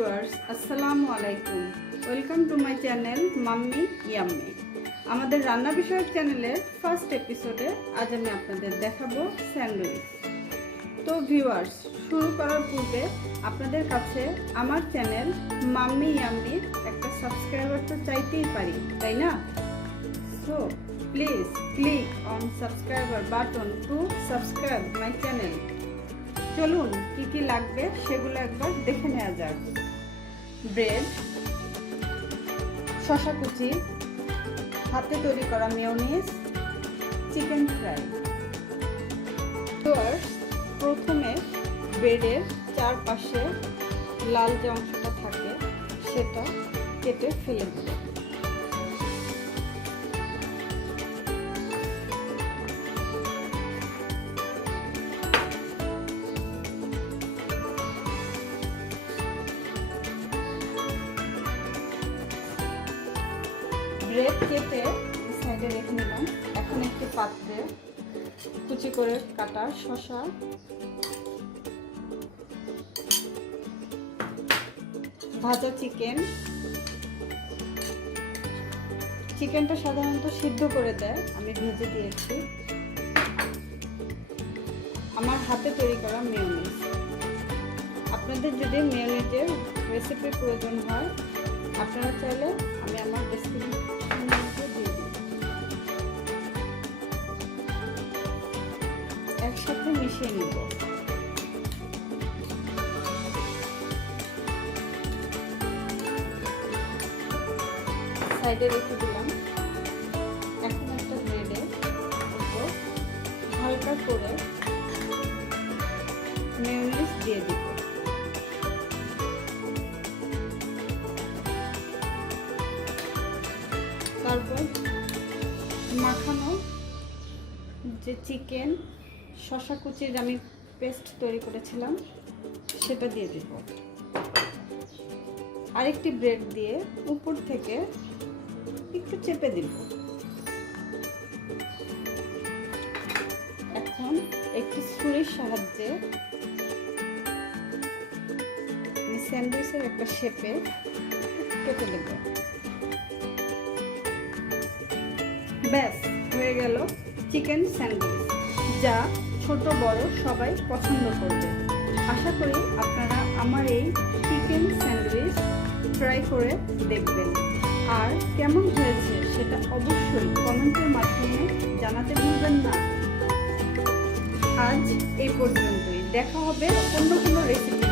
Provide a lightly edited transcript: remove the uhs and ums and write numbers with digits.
Viewers আসসালামু আলাইকুম, welcome to my channel mummy yummy. আমাদের রান্না বিষয়ক চ্যানেলের ফার্স্ট এপিসোডে আজ আমি আপনাদের দেখাবো স্যান্ডউইচ। তো ভিউয়ার্স, শুরু করার পূর্বে আপনাদের কাছে আমার চ্যানেল মাম্মি ইয়াম্মির একটা সাবস্ক্রাইবার তো চাইতেই পারি, তাই না? So please click on subscriber button to subscribe my channel. চলুন কি কি লাগবে সেগুলো একবার দেখে নেওয়া যাক। ব্রেড, শসা কুচি, হাতে তৈরি করা মেয়োনিজ, চিকেন ফ্রাই। তো প্রথমে ব্রেডের চারপাশে লাল যে অংশটা থাকে সেটা কেটে ফেলে দেব। ব্রেড কেটে সাইডে রেখে নিলাম। এখন একটি পাত্রে কুচি করে কাটা শসা, ভাজা চিকেনটা সাধারণত সিদ্ধ করে দেয়, আমি ভেজে দিয়েছি। আমার হাতে তৈরি করা মেয়োনিজ। আপনাদের যদি মেয়োনিজের রেসিপির প্রয়োজন হয় আপনারা চাইলে আমি আমার রেসিপি দিয়ে দিই। একসাথে মিশিয়ে নিব। সাইডে রেখে দিলাম। এখন একটা ব্রেডে হালকা করে মেয়োনিজ দিয়ে দিব। তারপর মাখানো যে চিকেন শসা কুচির আমি পেস্ট তৈরি করেছিলাম সেটা দিয়ে দিব। আরেকটি ব্রেড দিয়ে উপর থেকে একটু চেপে দিব। এখন একটি ছুরির সাহায্যে আমি স্যান্ডউইচের একটা শেপে কেটে দেব। ব্যাস হয়ে গেল চিকেন স্যান্ডউইচ, যা ছোট বড় সবাই পছন্দ করবে। আশা করি আপনারা আমার এই চিকেন স্যান্ডউইচ ট্রাই করে দেখবেন, আর কেমন হয়েছে সেটা অবশ্যই কমেন্টের মাধ্যমে জানাতে ভুলবেন না। আজ এই পর্যন্তই, দেখা হবে অন্য কোনো রেসিপি।